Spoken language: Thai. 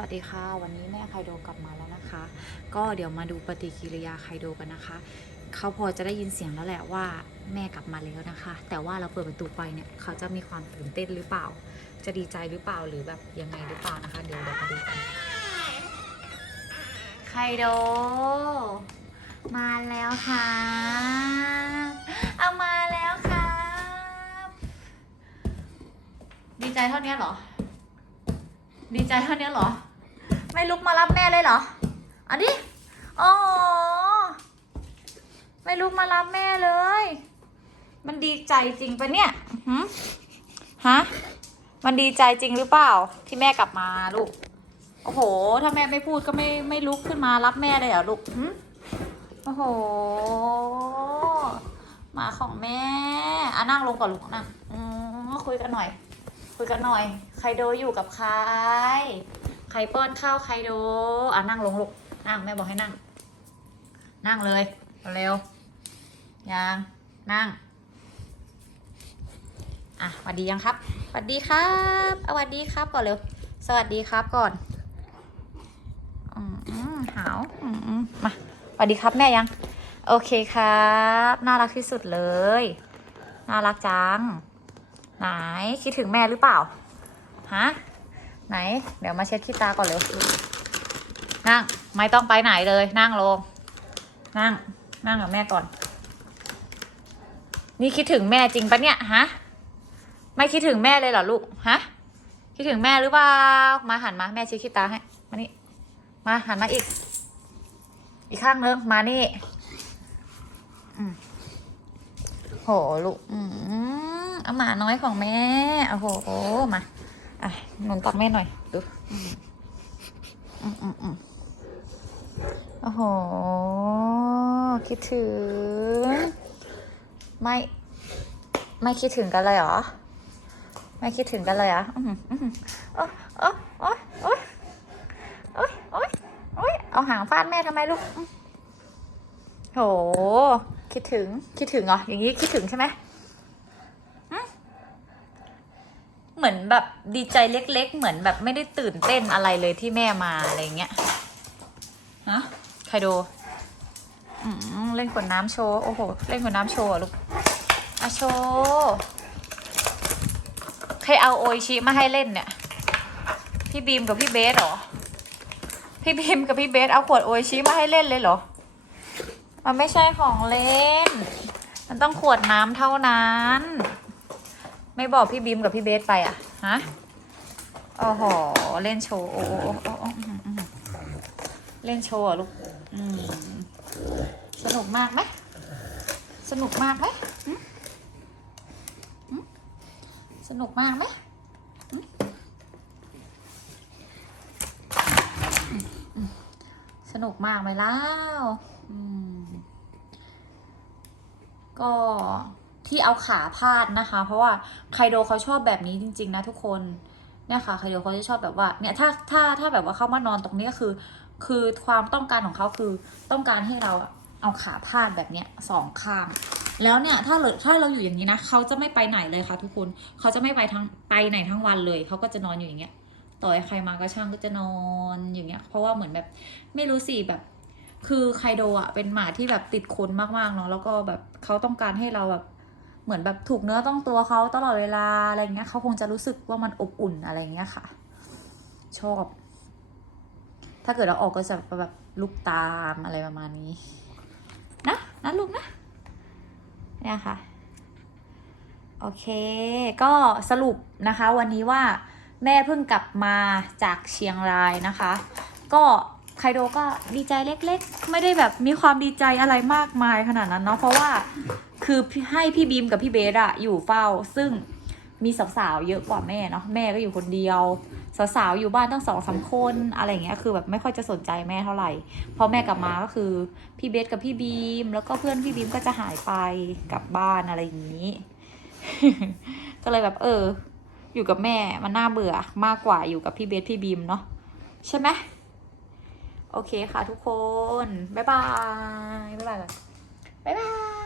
วัสดีค่ะ วันนี้แม่ไคโดกลับมาแล้วนะคะ ก็เดี๋ยวมาดูปฏิกิริยาไคโดกันนะคะ เขาพอจะได้ยินเสียงแล้วแหละว่าแม่กลับมาแล้วนะคะ แต่ว่าเราเปิดประตูไปเนี่ยเขาจะมีความตื่นเต้นหรือเปล่า จะดีใจหรือเปล่าหรือแบบยังไงหรือเปล่านะคะ เดี๋ยวเรามาดูกันไคโด มาแล้วค่ะเอามาแล้วครับ ดีใจเท่านี้เหรอดีใจเท่านี้เหรอ ไม่ลุกมารับแม่เลยเหรออันนี้อ๋อไม่ลุกมารับแม่เลย มันดีใจจริงปะเนี่ยฮะมันดีใจจริงหรือเปล่า ที่แม่กลับมาลูก โอ้โห ถ้าแม่ไม่พูดก็ไม่ไม่ลุกขึ้นมารับแม่เลยเหรอลูกโอ้โหหมาของแม่อะนั่งลงก่อนลูกนั่งอืมคุยกันหน่อย คุยกันหน่อย ใครโดอยู่กับใคร ใครป้อนข้าวใครโดอะนั่งลงลูกนั่งแม่บอกให้นั่ง นั่งเลยเร็วยังนั่ง อะสวัสดียังครับสวัสดีครับสวัสดีครับก่อนเร็ว สวัสดีครับก่อนอืมอืมหาวอืมมาสวัสดีครับแม่ยัง โอเคครับ น่ารักที่สุดเลย น่ารักจัง ไหนคิดถึงแม่หรือเปล่าฮะ ไหน เดี๋ยวมาเช็ดขี้ตาก่อนเร็ว นั่ง ไม่ต้องไปไหนเลย นั่งลง นั่ง นั่งกับแม่ก่อน นี่คิดถึงแม่จริงปะเนี่ย ฮะ ไม่คิดถึงแม่เลยเหรอลูก ฮะ คิดถึงแม่หรือเปล่า มาหันมา แม่เช็ดขี้ตาให้ มานี่ มาหันมาอีก อีกข้างนึง มานี่โหลูก อืมเอาหมาน้อยของแม่ โอ้โห มา นุนตักแม่หน่อย ดูอืมอืมอืมอืมโอ้โห คิดถึง ไม่ ไม่คิดถึงกันเลยเหรอ ไม่คิดถึงกันเลยเหรออืมอืมโอ๊ยโอ๊ยโอ๊ยโอ๊ยโอ๊ยโอ๊ยโอ๊ยเอาหางฟาดแม่ทำไมลูกโห คิดถึง คิดถึงเหรอ อย่างนี้คิดถึงใช่ไหม เห มือนแบบดีใจเล็ก ๆ เหมือนแบบไม่ได้ตื่นเต้นอะไรเลยที่แม่มาอะไรเงี้ยฮะใครดูอืมเล่นขวดน้ำโชว์ โอ้โห เล่นขวดน้ำโชว์อะลูกอะโชว์ใครเอาโออิชิมาให้เล่นเนี่ย พี่บีมกับพี่เบสเหรอ พี่บีมกับพี่เบสเอาขวดโออิชิมาให้เล่นเลยเหรอ มันไม่ใช่ของเล่น มันต้องขวดน้ำเท่านั้น ไม่บอกพี่บีมกับพี่เบสไปอะฮะโอ้โหเล่นโชว์โอ้โหเล่นโชว์เหรอลูกสนุกมากไหมสนุกมากไหมสนุกมากไหมสนุกมากไหมเล่าอืมก็ ที่เอาขาพาดนะคะ เพราะว่าไคโดเขาชอบแบบนี้จริง ๆ นะทุกคนเนี่ยค่ะไคโดเขาจะชอบแบบว่าเนี่ยถ้าถ้าถ้าแบบว่าเขามานอนตรงนี้ก็คือ คือความต้องการของเขาคือต้องการให้เราเอาขาพาดแบบเนี้ยสองข้างแล้วเนี่ยถ้าเราถ้าเราอยู่อย่างนี้นะเขาจะไม่ไปไหนเลยค่ะ ทุกคนเขาจะไม่ไปทั้งไปไหนทั้งวันเลยเขาก็จะนอนอยู่อย่างเงี้ยต่อให้ใครมาก็ช่างก็จะนอนอย่างเงี้ย เพราะว่าเหมือนแบบไม่รู้สิแบบ คือไคโดอะเป็นหมาที่แบบติดคนมากๆเนาะแล้วก็แบบเขาต้องการให้เราแบบ เหมือนแบบถูกเนื้อต้องตัวเขาตลอดเวลาอะไรเงี้ยเขาคงจะรู้สึกว่ามันอบอุ่นอะไรเงี้ยค่ะ ชอบ ถ้าเกิดเราออกก็จะแบบลุกตามอะไรประมาณนี้ นะนะลูกนะเนี่ยค่ะโอเค ก็สรุปนะคะวันนี้ว่าแม่เพิ่งกลับมาจากเชียงรายนะคะ ก็ไคโดก็ดีใจเล็กๆ ไม่ได้แบบมีความดีใจอะไรมากมายขนาดนั้นเนาะเพราะว่า คือให้พี่บีมกับพี่เบสอะอยู่เฝ้า ซึ่งมีสาวๆเยอะกว่าแม่เนาะแม่ก็อยู่คนเดียว สาวๆอยู่บ้านตั้งสองสามคนอะไรอย่างเงี้ยคือแบบไม่ค่อยจะสนใจแม่เท่าไหร่พอแม่กลับมาก็คือพี่เบสกับพี่บีม แล้วก็เพื่อนพี่บีมก็จะหายไปกลับบ้านอะไรอย่างนี้ ก็เลยแบบเออ อยู่กับแม่มันน่าเบื่อมากกว่าอยู่กับพี่เบสพี่บีมเนาะใช่ไหมโอเคค่ะทุกคน บ๊ายบาย บ๊ายบายบ๊ายบาย